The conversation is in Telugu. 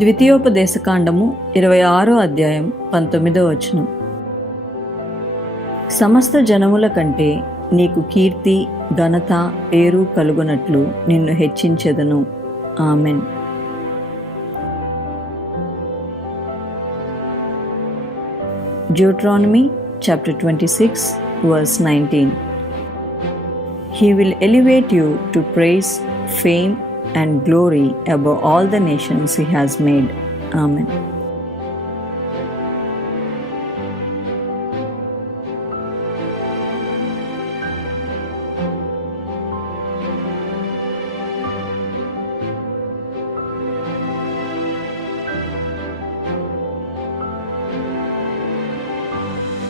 ద్వితీయోపదేశకాండము 26వ అధ్యాయం 19వ వచనం. సమస్త జనముల కంటే నీకు కీర్తి, ఘనత, పేరు కలుగునట్లు నిన్ను హెచ్చించెదను. Amen. Deuteronomy chapter 26 verse 19. He will elevate you to praise, fame and glory above all the nations he has made. Amen.